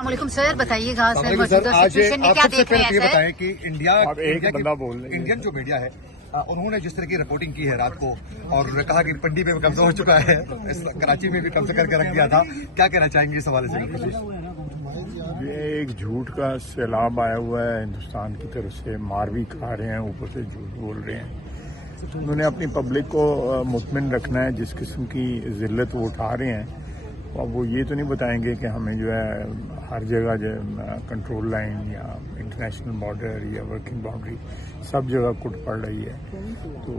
السلام سر، بتائیے گا سر موجودہ سچویشن میں کیا دیکھ رہے ہیں سر؟ بتائیں کہ انڈین جو میڈیا ہے انہوں نے جس طرح کی رپورٹنگ کی ہے رات کو اور کہا کہ پنڈی میں قبضہ ہو چکا ہے، کراچی میں بھی قبضہ کر کے رکھ دیا تھا، کیا کہنا چاہیں گے اس حوالے سے؟ یہ ایک جھوٹ کا سیلاب آیا ہوا ہے ہندوستان کی طرف سے، مار بھی کھا رہے ہیں، اوپر سے جھوٹ بول رہے ہیں۔ انہوں نے اپنی پبلک کو مطمئن رکھنا ہے، جس قسم کی ذلت وہ اٹھا رہے ہیں، اب وہ یہ تو نہیں بتائیں گے کہ ہمیں جو ہے ہر جگہ جو کنٹرول لائن یا انٹرنیشنل بارڈر یا ورکنگ باؤنڈری سب جگہ کٹ پڑ رہی ہے، تو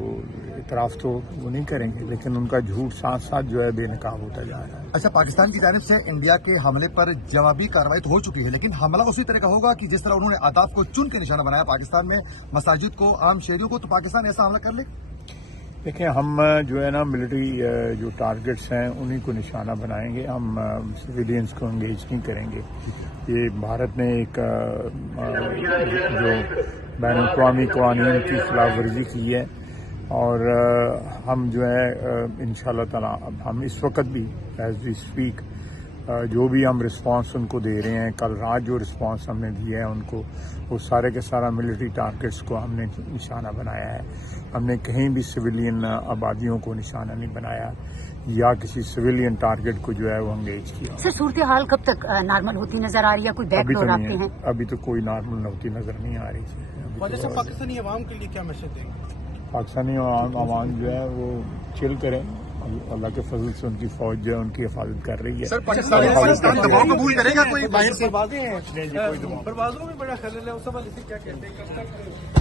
اعتراف تو وہ نہیں کریں گے، لیکن ان کا جھوٹ ساتھ ساتھ جو ہے بے نقاب ہوتا جا رہا ہے۔ اچھا، پاکستان کی جانب سے انڈیا کے حملے پر جوابی کارروائی تو ہو چکی ہے، لیکن حملہ اسی طرح کا ہوگا کہ جس طرح انہوں نے اہداف کو چن کے نشانہ بنایا پاکستان میں، مساجد کو، عام شہریوں کو، تو پاکستان ایسا حملہ کر لے؟ دیکھیں، ہم جو ہے نا ملٹری جو ٹارگٹس ہیں انہی کو نشانہ بنائیں گے، ہم سویلینز کو انگیج نہیں کریں گے۔ یہ بھارت نے ایک جو بین الاقوامی قوانین کی خلاف ورزی کی ہے، اور ہم جو ہے انشاءاللہ تعالی اب ہم اس وقت بھی ایز وی اسپیک جو بھی ہم رسپانس ان کو دے رہے ہیں، کل رات جو رسپانس ہم نے دیا ہے ان کو، وہ سارے کے سارا ملٹری ٹارگٹس کو ہم نے نشانہ بنایا ہے۔ ہم نے کہیں بھی سویلین آبادیوں کو نشانہ نہیں بنایا یا کسی سویلین ٹارگٹ کو جو ہے وہ انگیج کیا۔ سر، صورتحال کب تک نارمل ہوتی نظر آ رہی ہے؟ کوئی بیک ڈور آپ کے ہیں؟ ابھی تو کوئی نارمل ہوتی نظر نہیں آ رہی ہے۔ پاکستانی عوام کے لیے کیا میسج دیں گے؟ پاکستانی عوام جو ہے وہ چل کریں، اللہ کے فضل سے ان کی فوج جو ہے ان کی حفاظت کر رہی ہے۔ سر، پاکستان دباؤ قبول کرے گا کوئی باہر سے؟ پروازوں میں بڑا خلل ہے، اس حوالے سے کیا کہتے ہیں؟